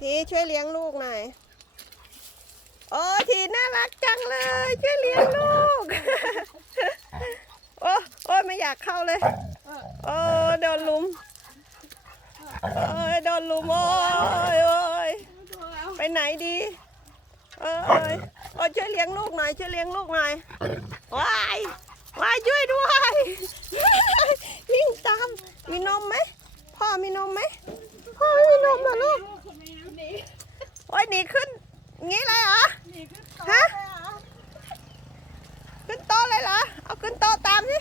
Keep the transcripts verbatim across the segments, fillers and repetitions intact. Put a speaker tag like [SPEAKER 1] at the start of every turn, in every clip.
[SPEAKER 1] ทีช่วยเลี้ยงลูกหน่อยโอ้ทีน่ารักจังเลยช่วยเลี้ยงลูกโอ้โอ้ไม่อยากเข้าเลยโอ้โดนลุมโอ้ยโดนลุมโอ้ยโอ้ยไปไหนดีเอ้ยโอ้ช่วยเลี้ยงลูกหน่อยช่วยเลี้ยงลูกหน่อยว้ายว้ายช่วยด้วยวิ่งตามมีนมไหมพ่อมีนมไหมพ่อไม่มีนมเหรอลูกโอ้ยหนีขึ้นงี้เลยเหรอฮะขึ้นโต๊ะเลยเหรอเอาขึ้นโต๊ะตามสิ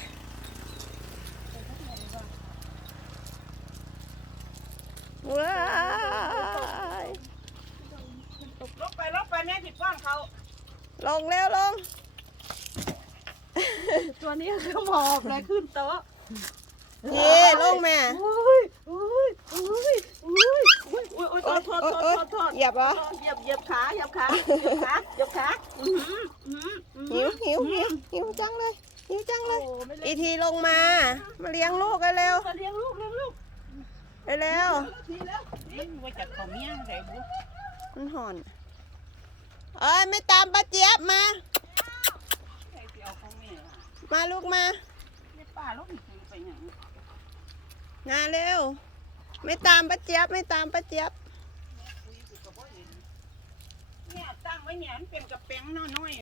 [SPEAKER 1] ว้าย
[SPEAKER 2] ลงไปลงไปแม่ผิดป้อนเขา
[SPEAKER 1] ลงเร็วลง
[SPEAKER 2] ตัวนี้ก็หมอบเลยขึ้นโต๊ะ
[SPEAKER 1] เย่ลงแม่
[SPEAKER 2] อุ้ยอุ้ยอุ้ยอุ้ยอุ้ยอุ้ยโทษโทษโทษโทษโทษ
[SPEAKER 1] เหยียบเหรอ
[SPEAKER 2] เหยียบเหยียบขาเหยียบขาเหยียบขาเหยียบขาอือหืออือหือ
[SPEAKER 1] หิวหิวหิวหิวจังเลยหิวจังเลย
[SPEAKER 2] โอ้ไม่
[SPEAKER 1] อี
[SPEAKER 2] เล่น
[SPEAKER 1] ทีลงมามาเลี้ยงลูกกันเร็ว
[SPEAKER 2] มาเลี้ยงลูกเลี้ยงลูก
[SPEAKER 1] เร็ว
[SPEAKER 2] ทีแล้วมันว่าจับเขาเมี้ยงไงบุ๊
[SPEAKER 1] มันห่อนเอ้ยไม่ตามป้าเจี๊ยบมา
[SPEAKER 2] ใครไปเอาของแม่ล่ะ
[SPEAKER 1] มาลูกมา
[SPEAKER 2] เนี่ยป้าลูกถึงไปหยัง
[SPEAKER 1] งานเร็วไม่ตามป้าเจี๊ยบไม่ตามป้าเจี๊ยบ
[SPEAKER 2] เนี่ยตั้งไว้เนี่ยมันเป็นกระเป๋งน้อยๆ